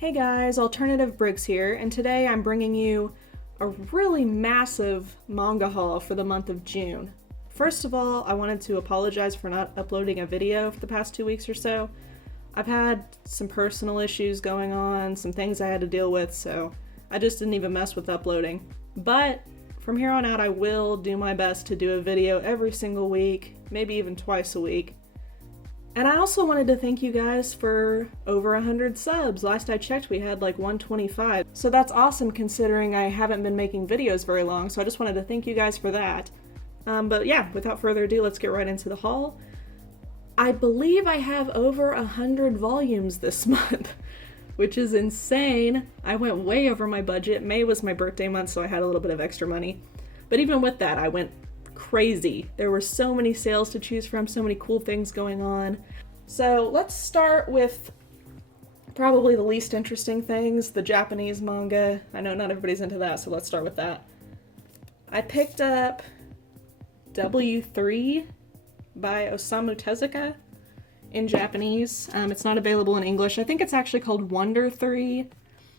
Hey guys, AlternativeBriggs here, and today I'm bringing you a really massive manga haul for the month of June. First of all, I wanted to apologize for not uploading a video for the past 2 weeks or so. I've had some personal issues going on, some things I had to deal with, so I just didn't even mess with uploading. But from here on out, I will do my best to do a video every single week, maybe even twice a week. And I also wanted to thank you guys for over 100 subs. Last I checked, we had like 125. So that's awesome considering I haven't been making videos very long, so I just wanted to thank you guys for that. But yeah, without further ado, let's get right into the haul. I believe I have over 100 volumes this month, which is insane. I went way over my budget. May was my birthday month, so I had a little bit of extra money. But even with that, I went crazy. There were so many sales to choose from, so many cool things going on. So let's start with probably the least interesting things, the Japanese manga. I know not everybody's into that, so let's start with that. I picked up W3 by Osamu Tezuka in Japanese. It's not available in English. I think it's actually called Wonder 3.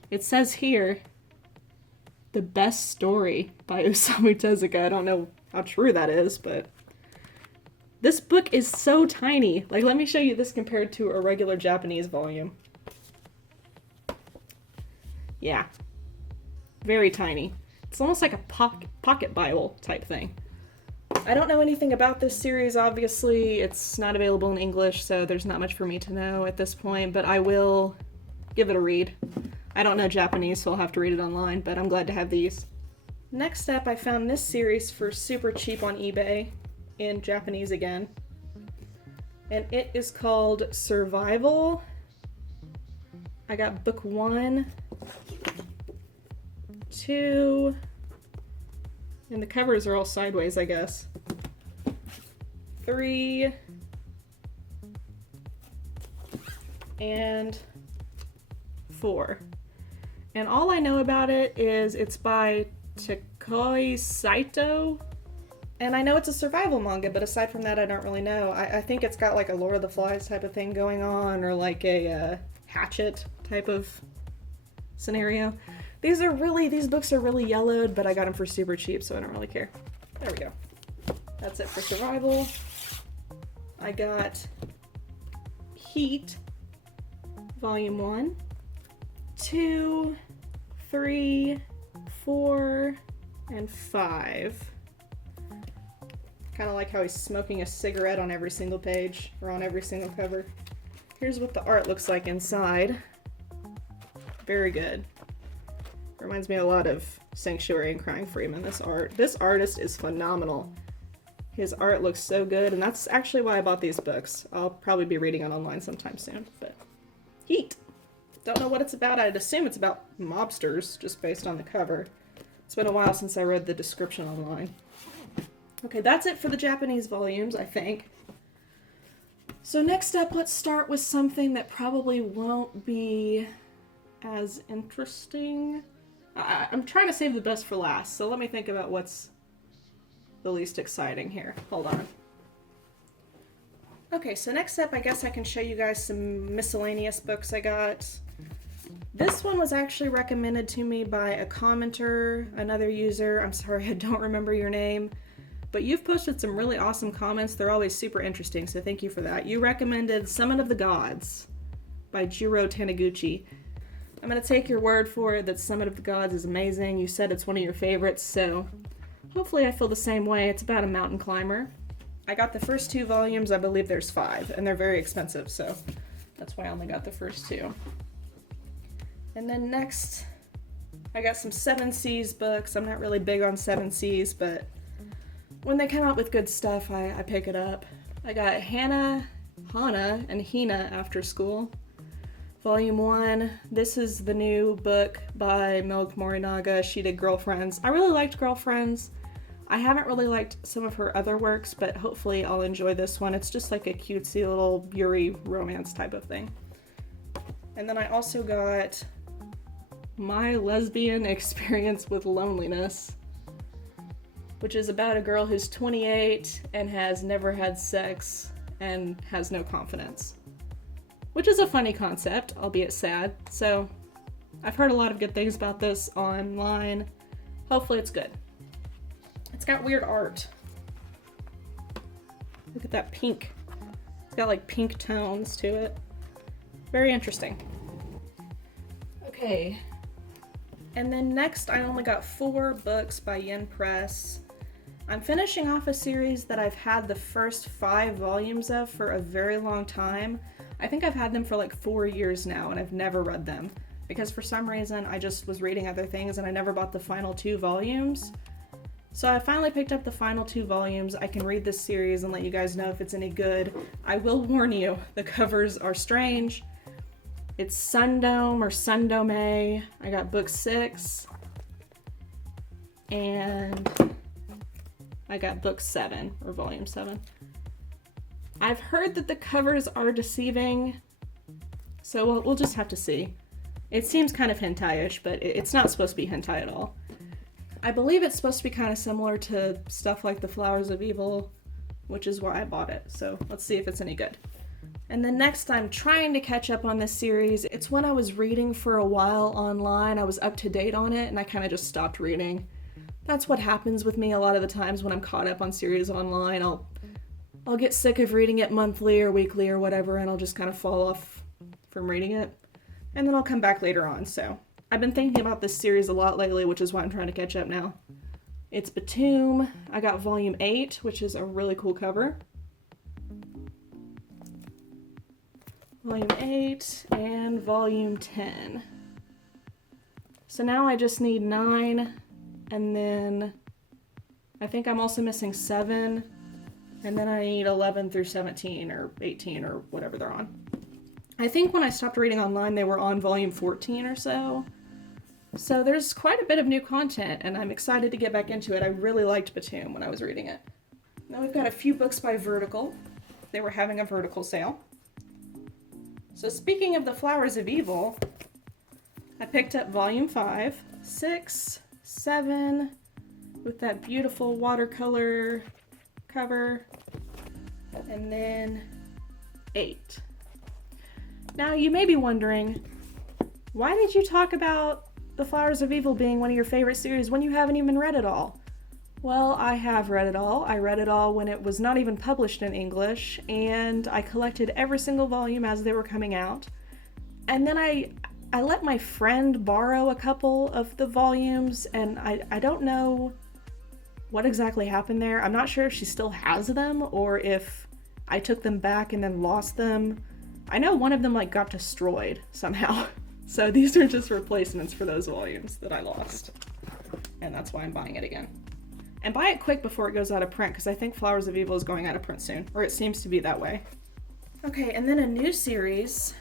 It says here, the best story by Osamu Tezuka. I don't know how true that is, but this book is so tiny. Like, let me show you this compared to a regular Japanese volume. Yeah. Very tiny. It's almost like a pocket Bible type thing. I don't know anything about this series, obviously. It's not available in English, so there's not much for me to know at this point, but I will give it a read. I don't know Japanese, so I'll have to read it online, but I'm glad to have these. Next up, I found this series for super cheap on eBay, in Japanese again. And it is called Survival. I got book 1, 2, and the covers are all sideways, I guess. 3, and 4. And all I know about it is it's by Takoi Saito, and I know it's a survival manga, but aside from that, I don't really know. I think it's got like a Lord of the Flies type of thing going on, or like a Hatchet type of scenario. These books are really yellowed, but I got them for super cheap, so I don't really care. There we go. That's it for survival. I got Heat, Volume 1, 2, 3, 4, and 5. Kind of like how he's smoking a cigarette on every single page, or on every single cover. Here's what the art looks like inside. Very good. Reminds me a lot of Sanctuary and Crying Freeman, this art. This artist is phenomenal. His art looks so good, and that's actually why I bought these books. I'll probably be reading it online sometime soon, but Heat. Don't know what it's about. I'd assume it's about mobsters, just based on the cover. It's been a while since I read the description online. Okay, that's it for the Japanese volumes, I think. So next up, let's start with something that probably won't be as interesting. I'm trying to save the best for last, so let me think about what's the least exciting here. Hold on. Okay, so next up, I guess I can show you guys some miscellaneous books I got. This one was actually recommended to me by a commenter, another user. I'm sorry, I don't remember your name, but you've posted some really awesome comments. They're always super interesting, so thank you for that. You recommended Summon of the Gods by Jiro Taniguchi. I'm going to take your word for it that Summon of the Gods is amazing. You said it's one of your favorites, so hopefully I feel the same way. It's about a mountain climber. I got the first 2 volumes. I believe there's 5, and they're very expensive, so that's why I only got the first 2. And then next, I got some 7 Seas books. I'm not really big on 7 Seas, but when they come out with good stuff, I pick it up. I got Hana and Hina After School, Volume 1. This is the new book by Milk Morinaga. She did Girlfriends. I really liked Girlfriends. I haven't really liked some of her other works, but hopefully I'll enjoy this one. It's just like a cutesy little Yuri romance type of thing. And then I also got My Lesbian Experience with Loneliness, which is about a girl who's 28 and has never had sex and has no confidence. Which is a funny concept, albeit sad, so I've heard a lot of good things about this online. Hopefully it's good. It's got weird art. Look at that pink. It's got like pink tones to it. Very interesting. Okay. And then next I only got 4 books by Yen Press. I'm finishing off a series that I've had the first 5 volumes of for a very long time. I think I've had them for like 4 years now and I've never read them because for some reason I just was reading other things and I never bought the final 2 volumes. So I finally picked up the final 2 volumes. I can read this series and let you guys know if it's any good. I will warn you, the covers are strange. It's Sundome or Sundome. I got book 6. And I got book 7 or volume 7. I've heard that the covers are deceiving, so we'll just have to see. It seems kind of hentai-ish, but it's not supposed to be hentai at all. I believe it's supposed to be kind of similar to stuff like The Flowers of Evil, which is why I bought it, so let's see if it's any good. And then next I'm trying to catch up on this series. It's when I was reading for a while online, I was up to date on it, and I kind of just stopped reading. That's what happens with me a lot of the times when I'm caught up on series online. I'll get sick of reading it monthly or weekly or whatever, and I'll just kind of fall off from reading it. And then I'll come back later on, so. I've been thinking about this series a lot lately, which is why I'm trying to catch up now. It's Batum. I got volume 8, which is a really cool cover. Volume 8 and volume 10. So now I just need 9, and then I think I'm also missing 7, and then I need 11 through 17 or 18 or whatever they're on. I think when I stopped reading online, they were on volume 14 or so. So there's quite a bit of new content, and I'm excited to get back into it. I really liked Batum when I was reading it. Now we've got a few books by Vertical. They were having a Vertical sale. So speaking of The Flowers of Evil, I picked up volume 5, 6, 7, with that beautiful watercolor cover, and then 8. Now you may be wondering, why did you talk about The Flowers of Evil being one of your favorite series when you haven't even read it all? Well, I have read it all. I read it all when it was not even published in English, and I collected every single volume as they were coming out. And then I let my friend borrow a couple of the volumes, and I don't know what exactly happened there. I'm not sure if she still has them or if I took them back and then lost them. I know one of them like got destroyed somehow. So these are just replacements for those volumes that I lost. And that's why I'm buying it again. And buy it quick before it goes out of print, because I think Flowers of Evil is going out of print soon, or it seems to be that way. Okay, and then a new series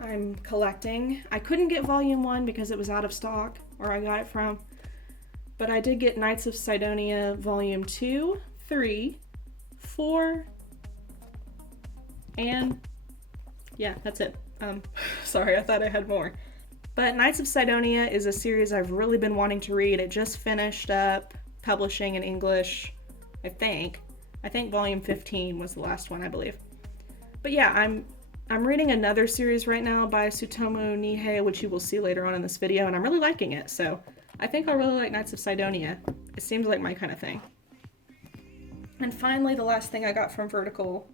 I'm collecting. I couldn't get volume 1 because it was out of stock, where I got it from. But I did get Knights of Sidonia volume 2, 3, 4, and yeah, that's it. Sorry, I thought I had more. But Knights of Sidonia is a series I've really been wanting to read. It just finished up publishing in English, I think. I think volume 15 was the last one, I believe. But yeah, I'm reading another series right now by Tsutomu Nihei, which you will see later on in this video, and I'm really liking it, so I think I'll really like Knights of Sidonia. It seems like my kind of thing. And finally, the last thing I got from Vertical.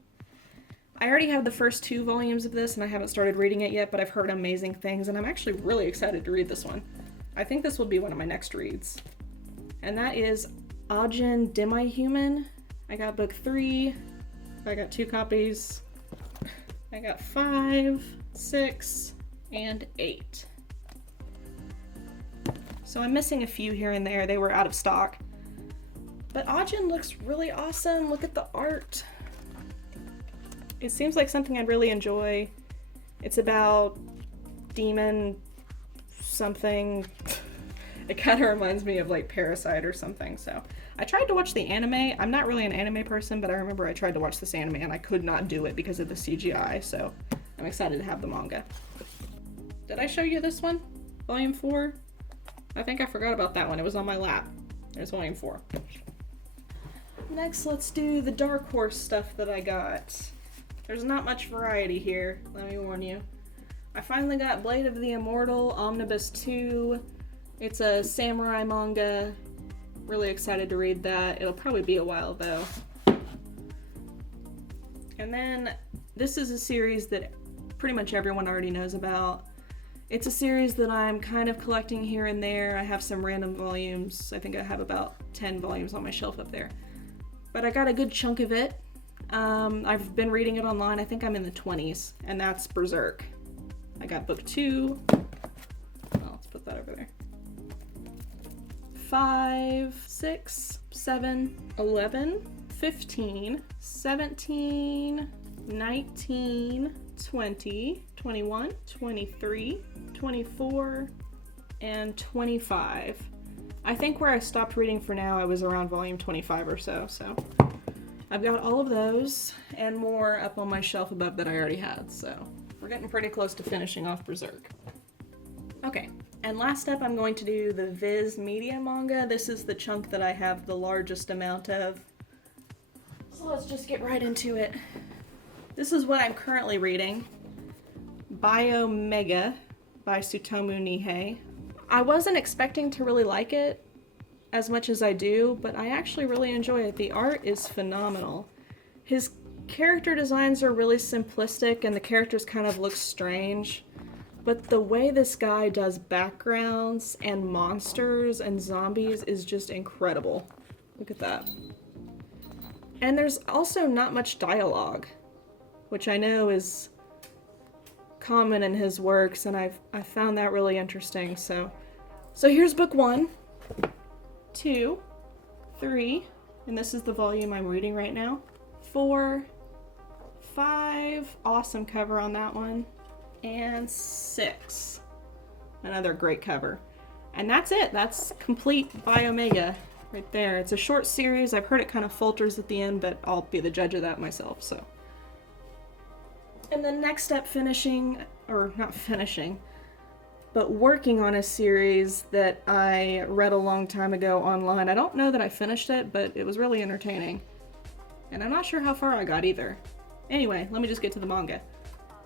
I already have the first 2 volumes of this, and I haven't started reading it yet, but I've heard amazing things, and I'm actually really excited to read this one. I think this will be one of my next reads. And that is Ajin Demi-Human. I got book 3. I got 2 copies. I got 5, 6, and 8. So I'm missing a few here and there. They were out of stock. But Ajin looks really awesome. Look at the art. It seems like something I'd really enjoy. It's about demon something. It kind of reminds me of like Parasite or something. So I tried to watch the anime. I'm not really an anime person, but I remember I tried to watch this anime and I could not do it because of the CGI. So I'm excited to have the manga. Did I show you this one? Volume 4? I think I forgot about that one. It was on my lap. There's volume 4. Next, let's do the Dark Horse stuff that I got. There's not much variety here, let me warn you. I finally got Blade of the Immortal Omnibus 2. It's a samurai manga. Really excited to read that. It'll probably be a while though. And then this is a series that pretty much everyone already knows about. It's a series that I'm kind of collecting here and there. I have some random volumes. I think I have about 10 volumes on my shelf up there. But I got a good chunk of it. I've been reading it online. I think I'm in the 20s, and that's Berserk. I got book 2. Oh, let's put that over there. 5, 6, 7, 11, 15, 17, 19, 20, 21, 23, 24, and 25. I think where I stopped reading for now, I was around volume 25 or so, so I've got all of those and more up on my shelf above that I already had, so we're getting pretty close to finishing off Berserk. Okay, and last up I'm going to do the Viz Media manga. This is the chunk that I have the largest amount of. So let's just get right into it. This is what I'm currently reading. Biomega by Tsutomu Nihei. I wasn't expecting to really like it as much as I do, but I actually really enjoy it. The art is phenomenal. His character designs are really simplistic and the characters kind of look strange, but the way this guy does backgrounds and monsters and zombies is just incredible. Look at that. And there's also not much dialogue, which I know is common in his works, and I found that really interesting. So here's book 1, 2, 3, and this is the volume I'm reading right now. 4, 5, awesome cover on that one, and 6, another great cover. And that's it. That's complete Biomega right there. It's a short series. I've heard it kind of falters at the end, but I'll be the judge of that myself, so. And then next up, but working on a series that I read a long time ago online. I don't know that I finished it, but it was really entertaining. And I'm not sure how far I got either. Anyway, let me just get to the manga.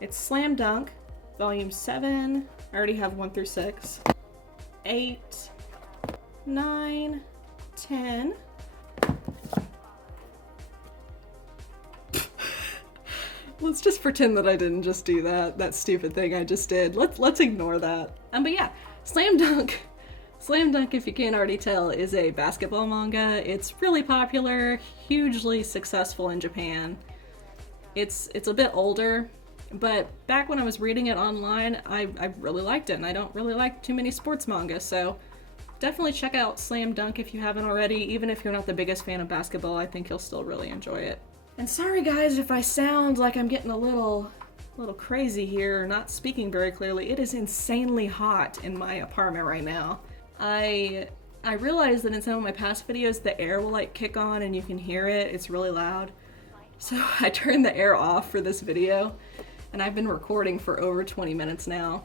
It's Slam Dunk, volume 7. I already have 1 through 6. 8, 9, 10. Let's just pretend that I didn't just do that stupid thing I just did. Let's ignore that. But yeah, Slam Dunk, if you can't already tell, is a basketball manga. It's really popular, hugely successful in Japan. It's a bit older, but back when I was reading it online, I really liked it, and I don't really like too many sports manga, so definitely check out Slam Dunk if you haven't already. Even if you're not the biggest fan of basketball, I think you'll still really enjoy it. And sorry guys if I sound like I'm getting a little crazy here, or not speaking very clearly. It is insanely hot in my apartment right now. I realized that in some of my past videos the air will like kick on and you can hear it. It's really loud. So I turned the air off for this video, and I've been recording for over 20 minutes now.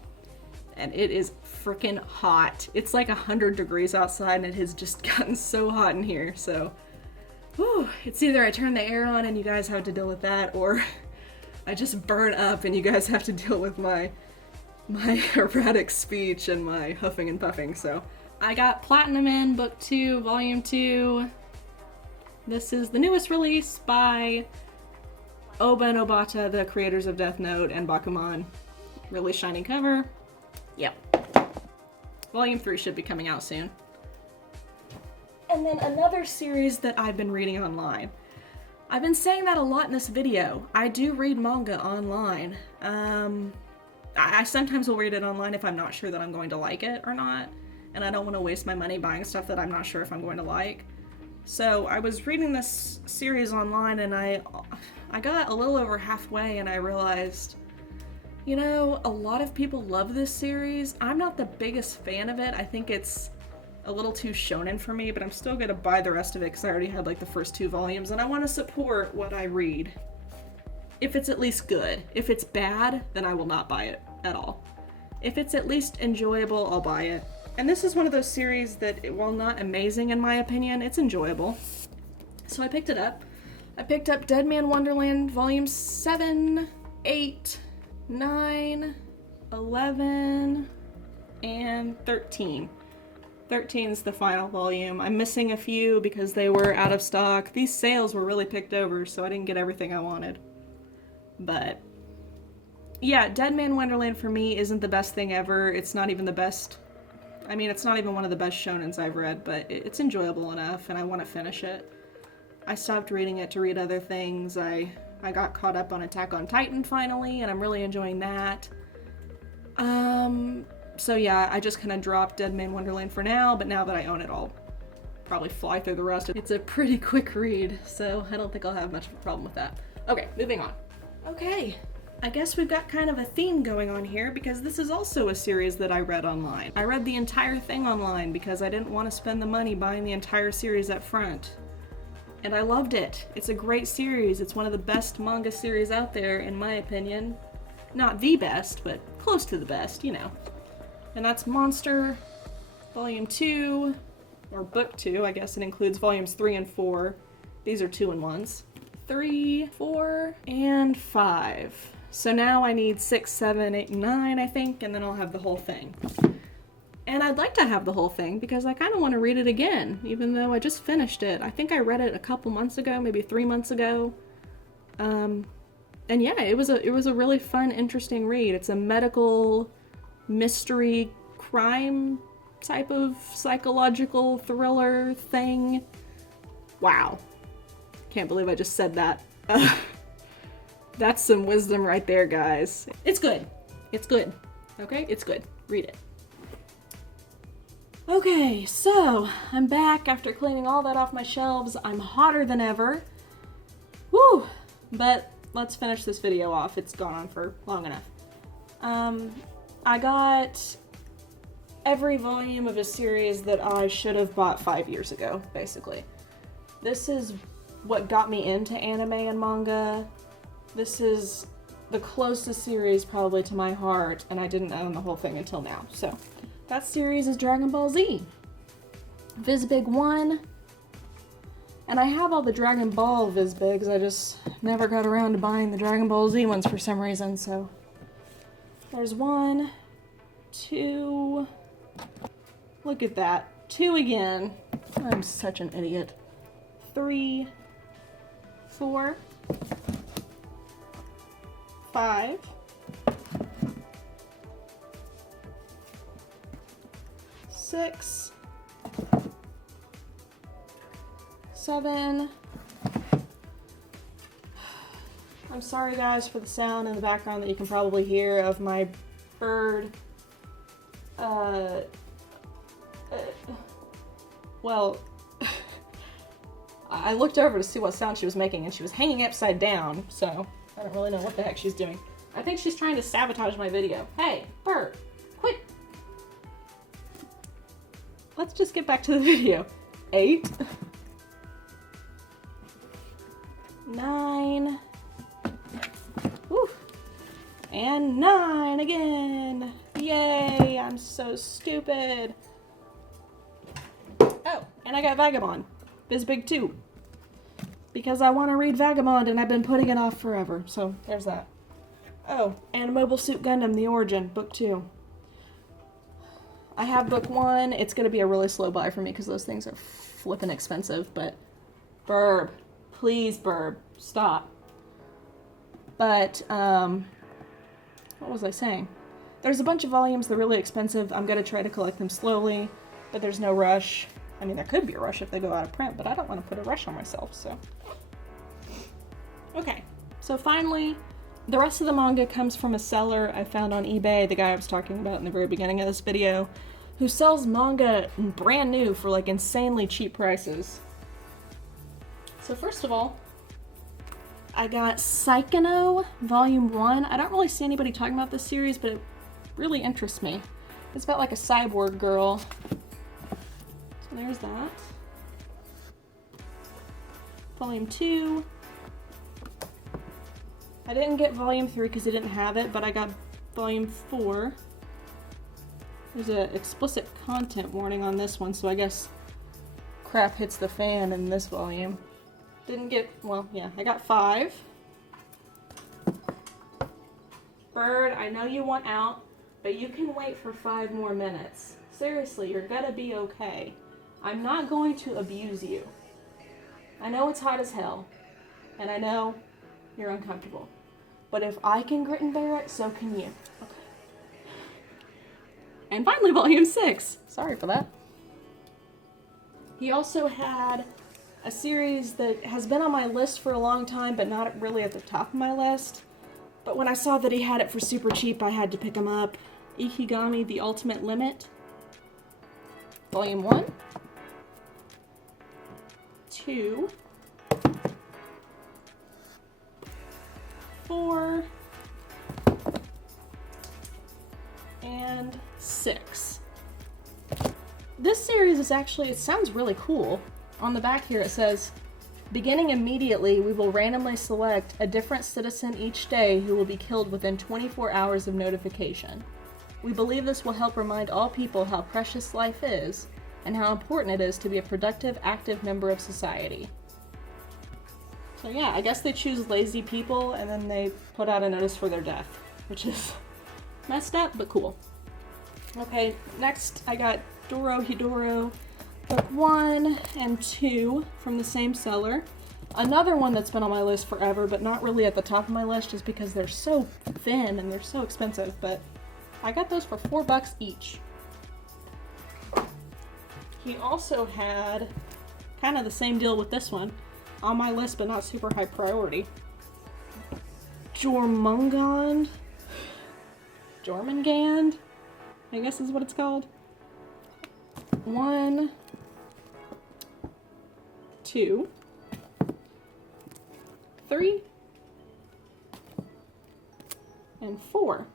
And it is freaking hot. It's like 100 degrees outside and it has just gotten so hot in here, so whew, it's either I turn the air on and you guys have to deal with that, or I just burn up and you guys have to deal with my erratic speech and my huffing and puffing. So I got Platinum in book 2, volume 2. This is the newest release by Oba and Obata, the creators of Death Note and Bakuman. Really shiny cover. Yep. Volume 3 should be coming out soon. And then another series that I've been reading online. I've been saying that a lot in this video. I do read manga online. I sometimes will read it online if I'm not sure that I'm going to like it or not, and I don't want to waste my money buying stuff that I'm not sure if I'm going to like. So I was reading this series online, and I got a little over halfway and I realized, you know, a lot of people love this series. I'm not the biggest fan of it. I think it's a little too shonen for me, but I'm still gonna buy the rest of it because I already had like the first 2 volumes, and I want to support what I read. If it's at least good. If it's bad, then I will not buy it at all. If it's at least enjoyable, I'll buy it. And this is one of those series that, while not amazing in my opinion, it's enjoyable. So I picked it up. I picked up Dead Man Wonderland volume 7, 8, 9, 11, and 13. 13's the final volume. I'm missing a few because they were out of stock. These sales were really picked over, so I didn't get everything I wanted. But yeah, Dead Man Wonderland for me isn't the best thing ever. It's not even the best. I mean, it's not even one of the best shonens I've read, but it's enjoyable enough, and I want to finish it. I stopped reading it to read other things. I got caught up on Attack on Titan finally, and I'm really enjoying that. So yeah, I just kind of dropped Dead Man Wonderland for now, but now that I own it, I'll probably fly through the rest. It's a pretty quick read, so I don't think I'll have much of a problem with that. Okay, moving on. Okay, I guess we've got kind of a theme going on here because this is also a series that I read online. I read the entire thing online because I didn't want to spend the money buying the entire series up front. And I loved it. It's a great series. It's one of the best manga series out there, in my opinion. Not the best, but close to the best, you know. And that's Monster, Volume 2, or Book 2, I guess it includes Volumes 3 and 4. These are 2-in-1s. 3, 4, and 5. So now I need 6, 7, 8, and 9, I think, and then I'll have the whole thing. And I'd like to have the whole thing because I kind of want to read it again, even though I just finished it. I think I read it a couple months ago, maybe 3 months ago. And yeah, it was a really fun, interesting read. It's a medical mystery crime type of psychological thriller thing. Wow. Can't believe I just said that. That's some wisdom right there, guys. It's good. It's good. Okay? It's good. Read it. Okay, so I'm back after cleaning all that off my shelves. I'm hotter than ever. Woo! But let's finish this video off. It's gone on for long enough. I got every volume of a series that I should have bought 5 years ago, basically. This is what got me into anime and manga. This is the closest series probably to my heart, and I didn't own the whole thing until now. So that series is Dragon Ball Z. Vizbig 1. And I have all the Dragon Ball Vizbigs, I just never got around to buying the Dragon Ball Z ones for some reason, so. There's 1, 2, look at that, 2 again. I'm such an idiot. 3, 4, 5, 6, 7. I'm sorry guys for the sound in the background that you can probably hear of my bird. Well, I looked over to see what sound she was making and she was hanging upside down, so I don't really know what the heck she's doing. I think she's trying to sabotage my video. Hey, bird, quit. Let's just get back to the video. 8, 9, woo, and 9 again. Yay, I'm so stupid. Oh, and I got Vagabond, Vizbig 2. Because I want to read Vagabond and I've been putting it off forever, so there's that. Oh, and Mobile Suit Gundam, The Origin, Book 2. I have Book 1. It's going to be a really slow buy for me because those things are flippin' expensive, but Burb. Please, Burb. Stop. But, what was I saying? There's a bunch of volumes that are really expensive. I'm going to try to collect them slowly, but there's no rush. I mean, there could be a rush if they go out of print, but I don't want to put a rush on myself, so. Okay, so finally, the rest of the manga comes from a seller I found on eBay, the guy I was talking about in the very beginning of this video, who sells manga brand new for like insanely cheap prices. So first of all, I got Psychono Volume 1. I don't really see anybody talking about this series, but it really interests me. It's about like a cyborg girl. So there's that. Volume 2. I didn't get Volume 3 because they didn't have it, but I got Volume 4. There's an explicit content warning on this one, so I guess crap hits the fan in this volume. Didn't get, well, yeah, I got 5. Bird, I know you want out. but you can wait for 5 more minutes. Seriously, you're gonna be okay. I'm not going to abuse you. I know it's hot as hell, and I know you're uncomfortable. But if I can grit and bear it, so can you. Okay. And finally, volume 6. Sorry for that. He also had a series that has been on my list for a long time, but not really at the top of my list. But when I saw that he had it for super cheap, I had to pick him up. Ikigami: The Ultimate Limit. Volume 1. 2. 4. And 6. This series is actually, it sounds really cool. On the back here it says, beginning immediately, we will randomly select a different citizen each day who will be killed within 24 hours of notification. We believe this will help remind all people how precious life is and how important it is to be a productive, active member of society. So yeah, I guess they choose lazy people and then they put out a notice for their death, which is messed up, but cool. Okay, next I got Doro Hidoro, book 1 and 2 from the same seller. Another one that's been on my list forever, but not really at the top of my list just because they're so thin and they're so expensive, but I got those for $4 each. He also had kind of the same deal with this one, on my list but not super high priority. Jormungand, I guess is what it's called. 1, 2, 3, and 4.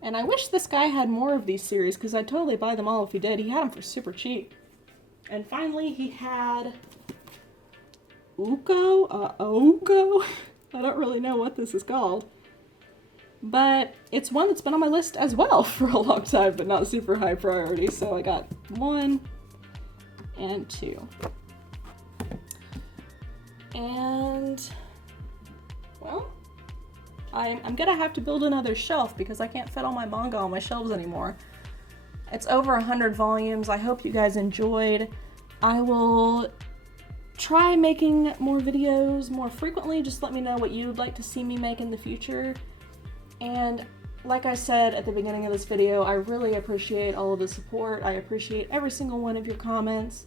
And I wish this guy had more of these series because I'd totally buy them all if he did. He had them for super cheap. And finally he had Oko? I don't really know what this is called. But it's one that's been on my list as well for a long time, but not super high priority. So I got 1 and 2. And, well, I'm gonna have to build another shelf because I can't fit all my manga on my shelves anymore. It's over 100 volumes. I hope you guys enjoyed. I will try making more videos more frequently. Just let me know what you'd like to see me make in the future. And like I said at the beginning of this video, I really appreciate all of the support. I appreciate every single one of your comments.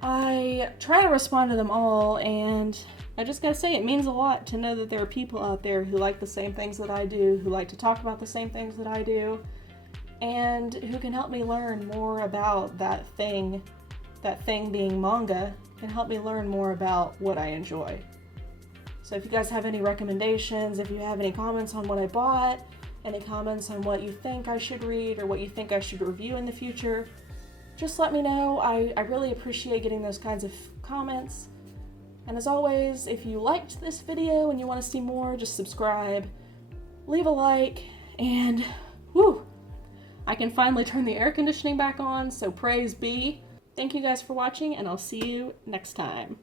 I try to respond to them all, and I just gotta say it means a lot to know that there are people out there who like the same things that I do, who like to talk about the same things that I do, and who can help me learn more about that thing being manga, and help me learn more about what I enjoy. So if you guys have any recommendations, if you have any comments on what I bought, any comments on what you think I should read or what you think I should review in the future, just let me know. I really appreciate getting those kinds of comments. And as always, if you liked this video and you want to see more, just subscribe, leave a like, and whew, I can finally turn the air conditioning back on, so praise be. Thank you guys for watching, and I'll see you next time.